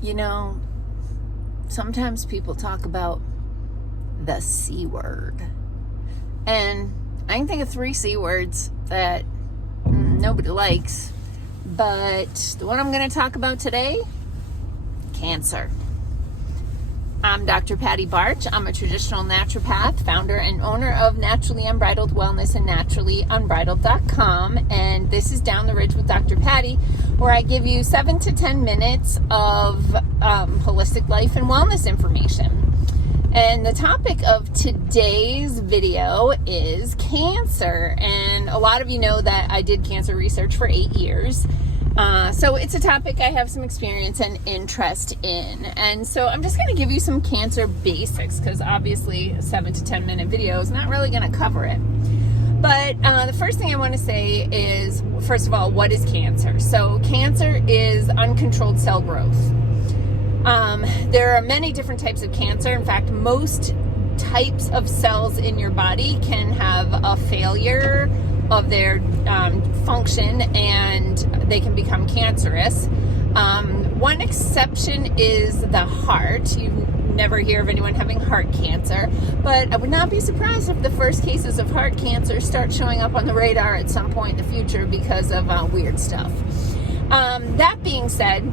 You know, sometimes people talk about the C word. And I can think of 3 C words that nobody likes. But the one I'm going to talk about today, cancer. I'm Dr. Patty Barch. I'm a traditional naturopath, founder and owner of Naturally Unbridled Wellness and naturallyunbridled.com. And this is Down the Ridge with Dr. Patty, where I give you 7 to 10 minutes of holistic life and wellness information. And the topic of today's video is cancer. And a lot of you know that I did cancer research for 8 years. So it's a topic I have some experience and interest in. And so I'm just going to give you some cancer basics, because obviously a 7 to 10 minute video is not really going to cover it. But the first thing I want to say is, first of all, what is cancer? So cancer is uncontrolled cell growth. There are many different types of cancer. In fact, most types of cells in your body can have a failure of their function, and they can become cancerous. One exception is the heart. You never hear of anyone having heart cancer, but I would not be surprised if the first cases of heart cancer start showing up on the radar at some point in the future because of weird stuff. That being said,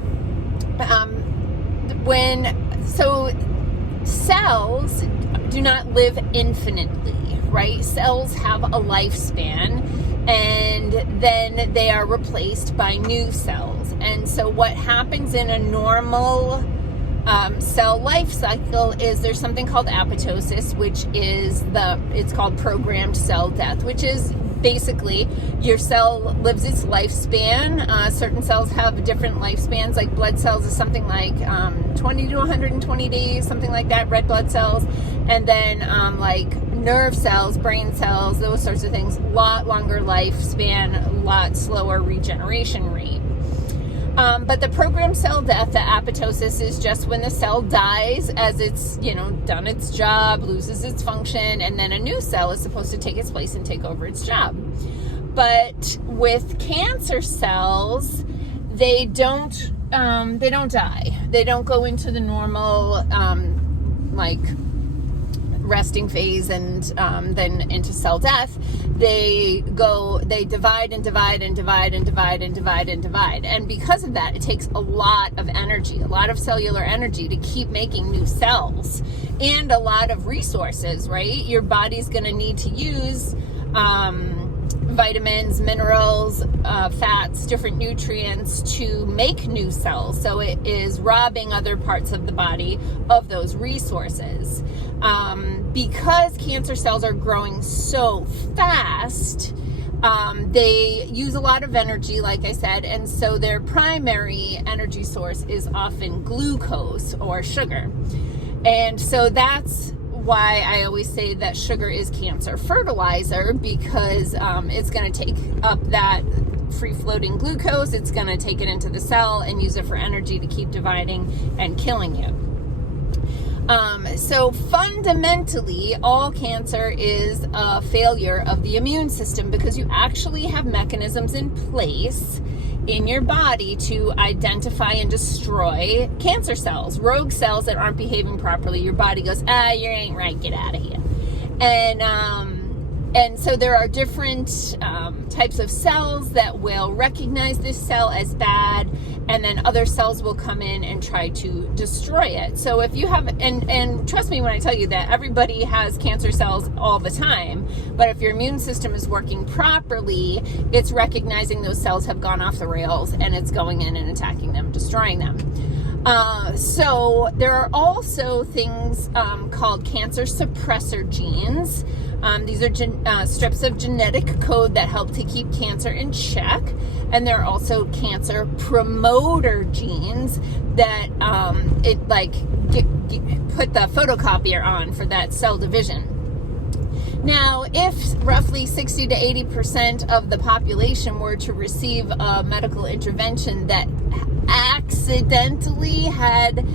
cells do not live infinitely, right? Cells have a lifespan, and then they are replaced by new cells. And so what happens in a normal cell life cycle is there's something called apoptosis, which is it's called programmed cell death, which is basically your cell lives its lifespan. Certain cells have different lifespans, like blood cells is something like 20 to 120 days, something like that, red blood cells. And then like nerve cells, brain cells, those sorts of things, a lot longer lifespan, a lot slower regeneration rate. But the programmed cell death, the apoptosis, is just when the cell dies as it's, done its job, loses its function, and then a new cell is supposed to take its place and take over its job. But with cancer cells, they don't die. They don't go into the normal, resting phase and then into cell death. They divide and divide and divide and divide and divide and divide. And because of that, it takes a lot of energy, a lot of cellular energy to keep making new cells, and a lot of resources, right? Your body's going to need to use vitamins, minerals, fats, different nutrients to make new cells. So it is robbing other parts of the body of those resources. Because cancer cells are growing so fast, they use a lot of energy, like I said, and so their primary energy source is often glucose or sugar. And so that's why I always say that sugar is cancer fertilizer, because it's going to take up that free-floating glucose, it's going to take it into the cell and use it for energy to keep dividing and killing you. So fundamentally, all cancer is a failure of the immune system, because you actually have mechanisms in place in your body to identify and destroy cancer cells, rogue cells that aren't behaving properly. Your body goes, you ain't right, get out of here. And so there are different types of cells that will recognize this cell as bad, and then other cells will come in and try to destroy it. So if you have, and trust me when I tell you that everybody has cancer cells all the time, but if your immune system is working properly, it's recognizing those cells have gone off the rails, and it's going in and attacking them, destroying them. So there are also things called cancer suppressor genes. These are strips of genetic code that help to keep cancer in check. And there are also cancer promoter genes that put the photocopier on for that cell division. Now, if roughly 60 to 80% of the population were to receive a medical intervention that accidentally had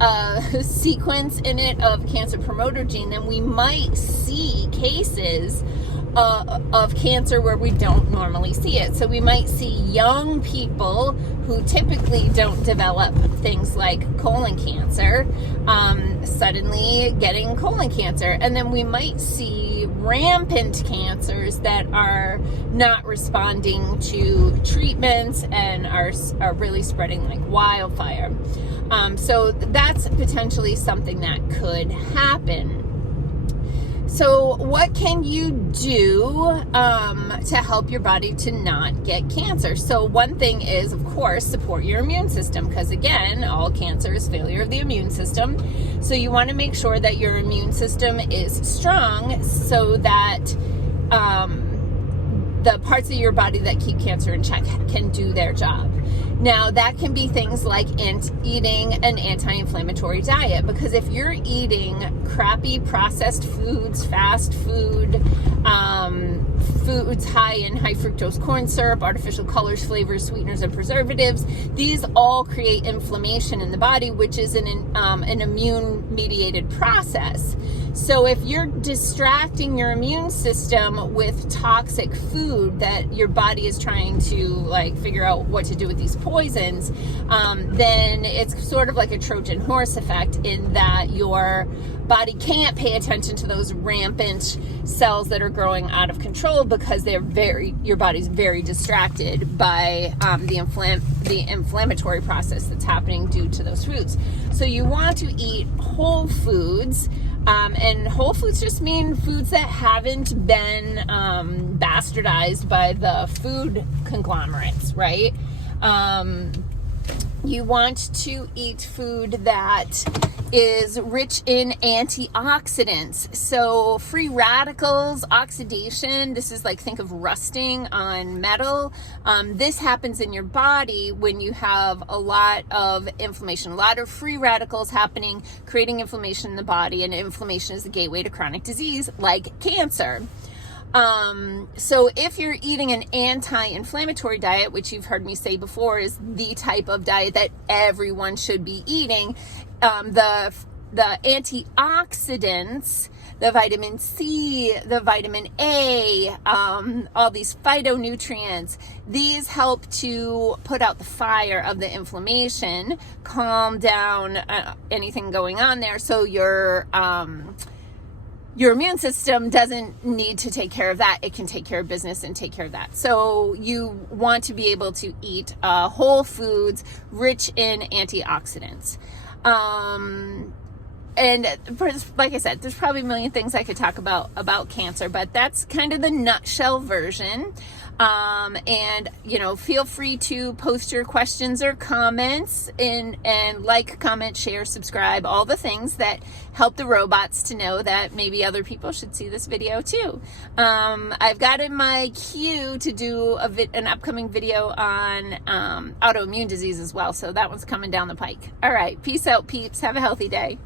a sequence in it of cancer promoter gene, then we might see cases of cancer where we don't normally see it. So we might see young people who typically don't develop things like colon cancer suddenly getting colon cancer. And then we might see rampant cancers that are not responding to treatments and are really spreading like wildfire. So that's potentially something that could happen. So what can you do to help your body to not get cancer? So one thing is, of course, support your immune system, because again, all cancer is failure of the immune system. So you want to make sure that your immune system is strong so that the parts of your body that keep cancer in check can do their job. Now, that can be things like eating an anti-inflammatory diet, because if you're eating crappy processed foods, fast food, foods high in high fructose corn syrup, artificial colors, flavors, sweeteners, and preservatives, these all create inflammation in the body, which is an immune-mediated process. So if you're distracting your immune system with toxic food that your body is trying to like figure out what to do with these poisons, then it's sort of like a Trojan horse effect, in that your body can't pay attention to those rampant cells that are growing out of control, because your body's very distracted by the inflammatory process that's happening due to those foods. So you want to eat whole foods. And whole foods just mean foods that haven't been bastardized by the food conglomerates, right? You want to eat food that is rich in antioxidants. So free radicals, oxidation, this is like, think of rusting on metal. This happens in your body when you have a lot of inflammation, a lot of free radicals happening, creating inflammation in the body, and inflammation is the gateway to chronic disease like cancer. So if you're eating an anti-inflammatory diet, which you've heard me say before is the type of diet that everyone should be eating, the antioxidants, the vitamin C, the vitamin A, all these phytonutrients, these help to put out the fire of the inflammation, calm down anything going on there, so your immune system doesn't need to take care of that. It can take care of business and take care of that. So you want to be able to eat whole foods rich in antioxidants. And like I said, there's probably a million things I could talk about cancer, but that's kind of the nutshell version. And feel free to post your questions or comments and like, comment, share, subscribe, all the things that help the robots to know that maybe other people should see this video too. I've got in my queue to do an upcoming video on autoimmune disease as well. So that one's coming down the pike. All right. Peace out, peeps. Have a healthy day.